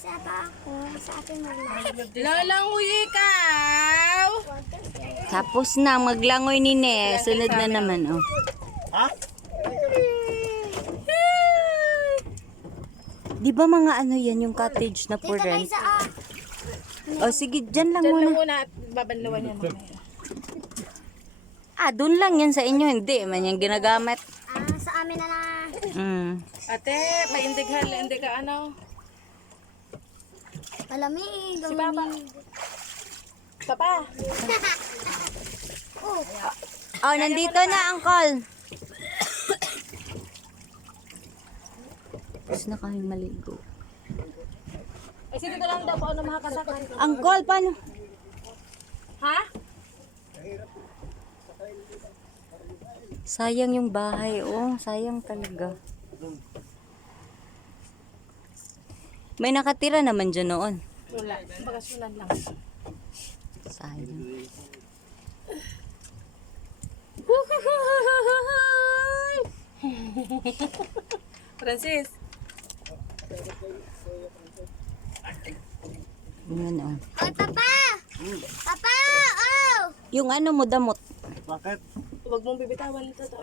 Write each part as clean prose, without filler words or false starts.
Sa pa ako, sa akin wala. Lolang huyi ikaw! Tapos na, maglangoy ni Ne. Sunod na naman, oh. Ha? Di ba mga ano yan, yung cottage na for Dito lang rent? sa O sige, dyan lang Diyan lang muna. muna at babanlawan yan mamaya. Ah, dun lang yan sa inyo. Hindi man yan ginagamit. sa amin na lang. Mm. Ate, paindighan, hindi ka ano? Malamig. Si Papa. Papa. Oh, Oh, nandito na, Uncle. Tapos na kaming maligo. Ay, sige ka lang daw po ano makakasakay. Uncle, paano? Ha? Sayang yung bahay, oh. Sayang talaga. May nakatira naman dyan noon. Wala. Bakasyonan lang. Sayang. Francis. Yun, oh. Oy, Papa! Papa! Oh! Yung ano mo, damot. Bakit? Huwag mong bibitawan ito to.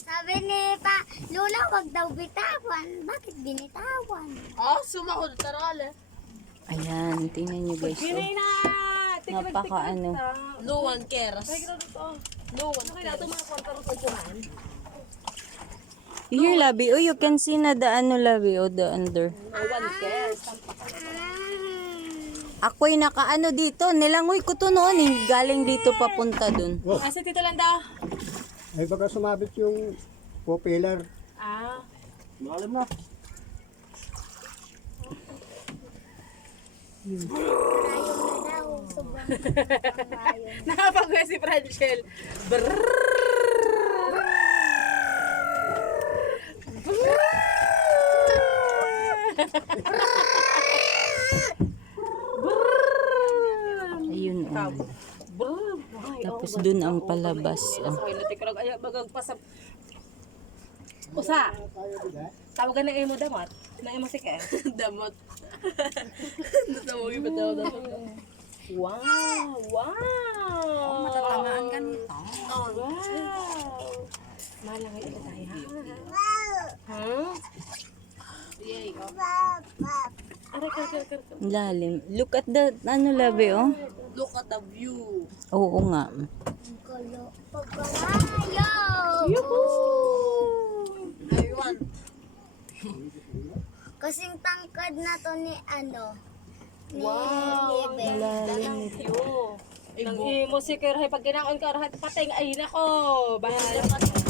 Sabi ni Pa, Lula, wag daw bitawan. Bakit binitawan? Oh, sumahod tarala. Ayan, tingnan nyo guys. Hinay Oh. na! Napaka ano. No one cares. No one cares. Ito mga kwarta rin sa dyan. Here, Labi. Oh, you can see na the ano, Labi. Oh, the under. No one cares. Ako'y nakaano dito. Nilangoy ko to noon eh. Galing dito papunta dun. Asa tito lang daw? Ay baka sumabit yung popular. Ah. Malalim na. Nakapag si Franchel. Ayun, oh. Tapos dun ang palabas. Oh. Usa. Tawagan na imo damot. Na imo sike. Damot. Natawag ba daw? Wow! Wow! Matatamaan ka nito. Wow! Malangay ito tayo, ha? Ha? Yay, Lalim. Look at the, ano, Labi, oh. Look at the view. Oo nga. Pagkalayo! I want. Kasing tangkad na to ni ano. Ni Wow! Liebe. Lalim. Nang imo si Kerhay pag ginaon ka rahat patay ay nako. Bahala.